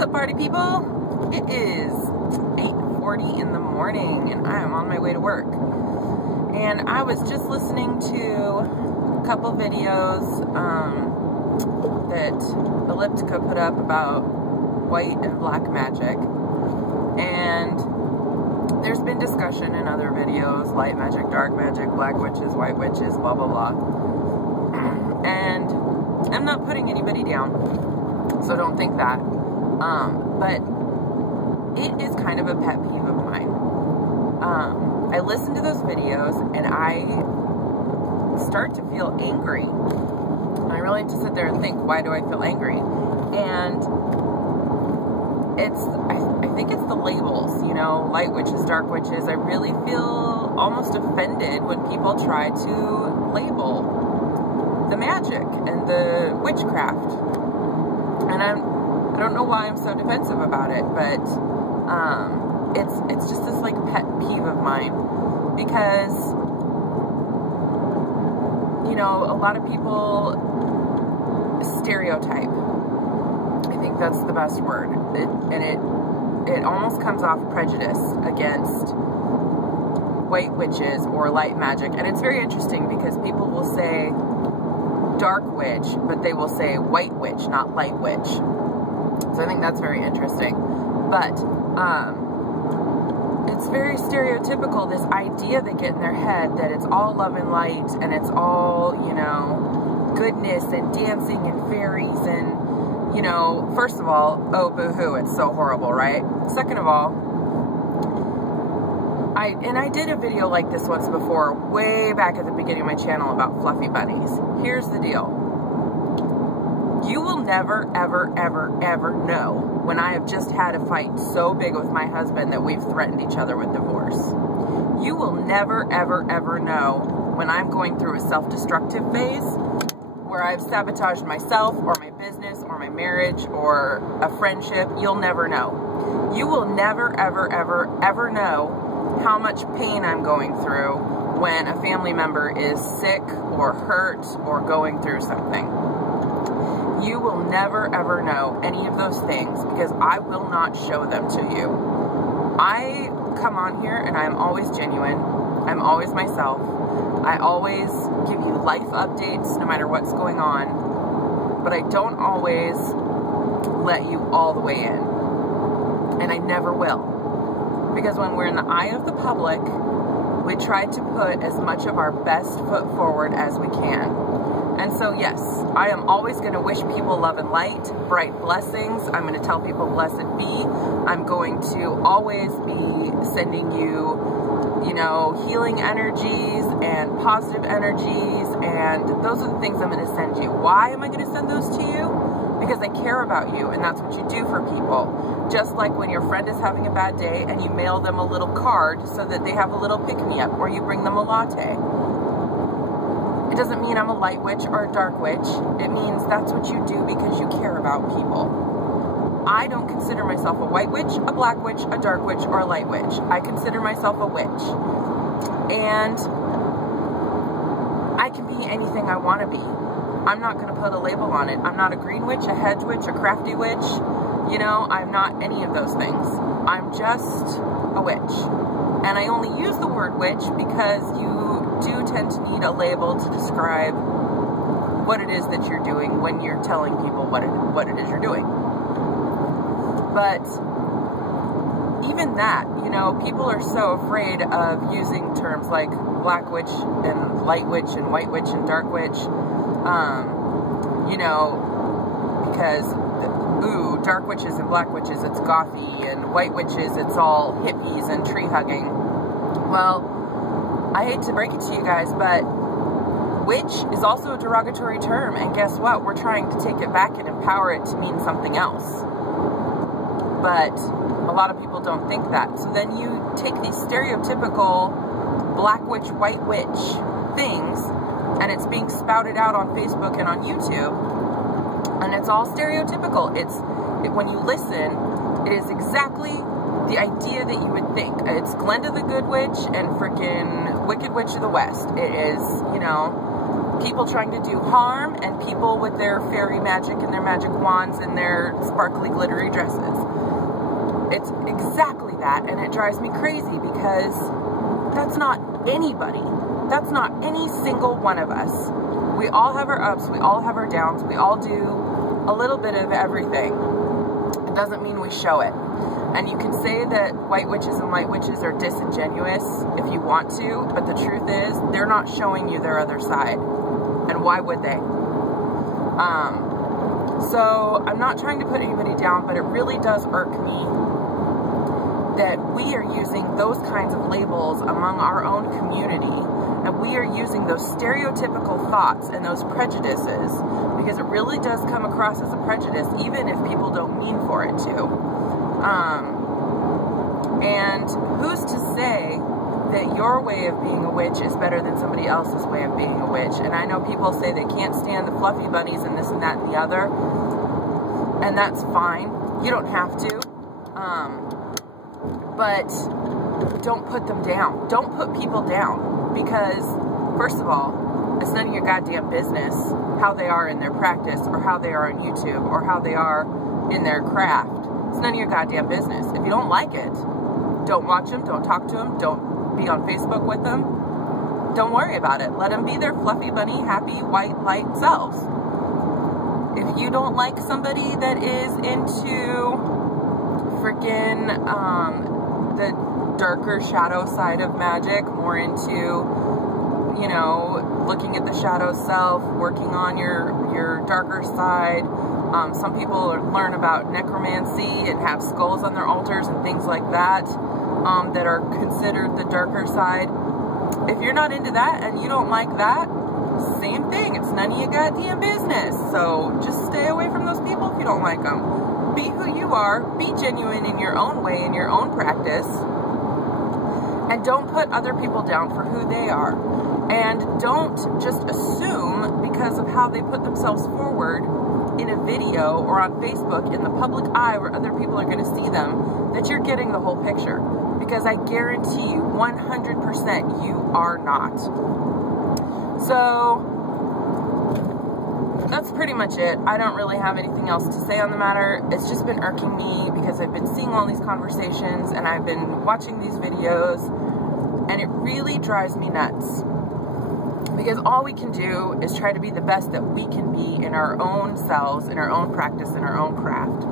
up, party people? It is 8:40 in the morning and I am on my way to work. And I was just listening to a couple videos that Elliptica put up about white and black magic. And there's been discussion in other videos, light magic, dark magic, black witches, white witches, blah, blah, blah. And I'm not putting anybody down, so don't think that. But it is kind of a pet peeve of mine. I listen to those videos and I start to feel angry. I really have to sit there and think, why do I feel angry? And I think it's the labels, you know, light witches, dark witches. I really feel almost offended when people try to label the magic and the witchcraft. And I don't know why I'm so defensive about it, but it's just this like pet peeve of mine, because you know, a lot of people stereotype. I think that's the best word. It almost comes off prejudice against white witches or light magic. And it's very interesting because people will say dark witch, but they will say white witch, not light witch. So I think that's very interesting. But it's very stereotypical, this idea they get in their head that it's all love and light and it's all, you know, goodness and dancing and fairies and, you know, first of all, oh boo-hoo, it's so horrible, right? Second of all, I did a video like this once before, way back at the beginning of my channel about fluffy bunnies. Here's the deal. You will never, ever, ever, ever know when I have just had a fight so big with my husband that we've threatened each other with divorce. You will never, ever, ever know when I'm going through a self-destructive phase where I've sabotaged myself or my business or my marriage or a friendship. You'll never know. You will never, ever, ever, ever know how much pain I'm going through when a family member is sick or hurt or going through something. You will never ever know any of those things because I will not show them to you. I come on here and I'm always genuine. I'm always myself. I always give you life updates no matter what's going on, but I don't always let you all the way in. And I never will. Because when we're in the eye of the public, we try to put as much of our best foot forward as we can. And so yes, I am always going to wish people love and light, bright blessings. I'm going to tell people blessed be. I'm going to always be sending you, you know, healing energies and positive energies, and those are the things I'm going to send you. Why am I going to send those to you? Because I care about you, and that's what you do for people. Just like when your friend is having a bad day and you mail them a little card so that they have a little pick-me-up, or you bring them a latte. It doesn't mean I'm a light witch or a dark witch. It means that's what you do because you care about people. I don't consider myself a white witch, a black witch, a dark witch, or a light witch. I consider myself a witch. And I can be anything I want to be. I'm not going to put a label on it. I'm not a green witch, a hedge witch, a crafty witch. You know, I'm not any of those things. I'm just a witch. And I only use the word witch because you do tend to need a label to describe what it is that you're doing when you're telling people what it is you're doing. But even that, you know, people are so afraid of using terms like black witch and light witch and white witch and dark witch, you know, because ooh, dark witches and black witches, it's gothy, and white witches, it's all hippies and tree hugging. Well, I hate to break it to you guys, but witch is also a derogatory term, and guess what? We're trying to take it back and empower it to mean something else. But a lot of people don't think that. So then you take these stereotypical black witch, white witch things, and it's being spouted out on Facebook and on YouTube, and it's all stereotypical. When you listen, it is exactly the idea that you would think. It's Glenda the Good Witch and freaking Wicked Witch of the West. It is, you know, people trying to do harm and people with their fairy magic and their magic wands and their sparkly glittery dresses. It's exactly that, and it drives me crazy because that's not anybody. That's not any single one of us. We all have our ups, we all have our downs, we all do a little bit of everything. It doesn't mean we show it. And you can say that white witches and white witches are disingenuous if you want to, but the truth is they're not showing you their other side. And why would they? So I'm not trying to put anybody down, but it really does irk me that we are using those kinds of labels among our own community, and we are using those stereotypical thoughts and those prejudices, because it really does come across as a prejudice even if people don't mean for it to. And who's to say that your way of being a witch is better than somebody else's way of being a witch? And I know people say they can't stand the fluffy bunnies and this and that and the other, and that's fine. You don't have to. But don't put them down. Don't put people down, because first of all, it's none of your goddamn business how they are in their practice, or how they are on YouTube, or how they are in their craft. It's none of your goddamn business. If you don't like it, don't watch them, don't talk to them, don't be on Facebook with them. Don't worry about it. Let them be their fluffy bunny, happy, white, light selves. If you don't like somebody that is into freaking the darker shadow side of magic, more into, you know, looking at the shadow self, working on your darker side. Some people learn about necromancy and have skulls on their altars and things like that, that are considered the darker side. If you're not into that and you don't like that, same thing. It's none of your goddamn business. So just stay away from those people if you don't like them. Be who you are, be genuine in your own way, in your own practice, and don't put other people down for who they are. And don't just assume, because of how they put themselves forward in a video or on Facebook in the public eye where other people are going to see them, that you're getting the whole picture. Because I guarantee you, 100% you are not. So that's pretty much it. I don't really have anything else to say on the matter. It's just been irking me because I've been seeing all these conversations and I've been watching these videos, and it really drives me nuts. Because all we can do is try to be the best that we can be in our own selves, in our own practice, in our own craft.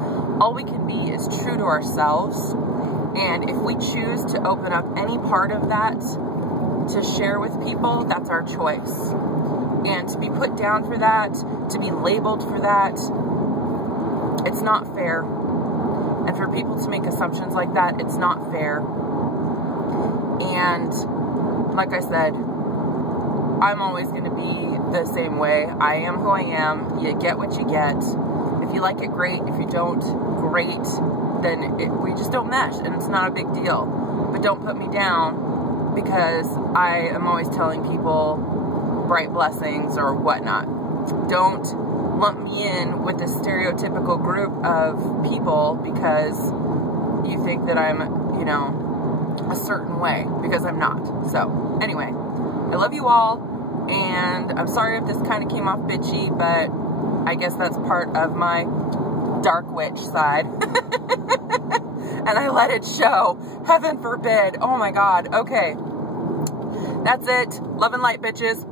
All we can be is true to ourselves, and if we choose to open up any part of that to share with people, that's our choice. And to be put down for that, to be labeled for that, it's not fair. And for people to make assumptions like that, it's not fair. And like I said, I'm always going to be the same way. I am who I am. You get what you get. If you like it, great. If you don't, great. Then we just don't mesh, and it's not a big deal. But don't put me down because I am always telling people bright blessings or whatnot. Don't lump me in with this stereotypical group of people because you think that I'm, you know, a certain way, because I'm not. So anyway, I love you all, and I'm sorry if this kind of came off bitchy, but I guess that's part of my dark witch side. And I let it show. Heaven forbid. Oh my God. Okay. That's it. Love and light, bitches.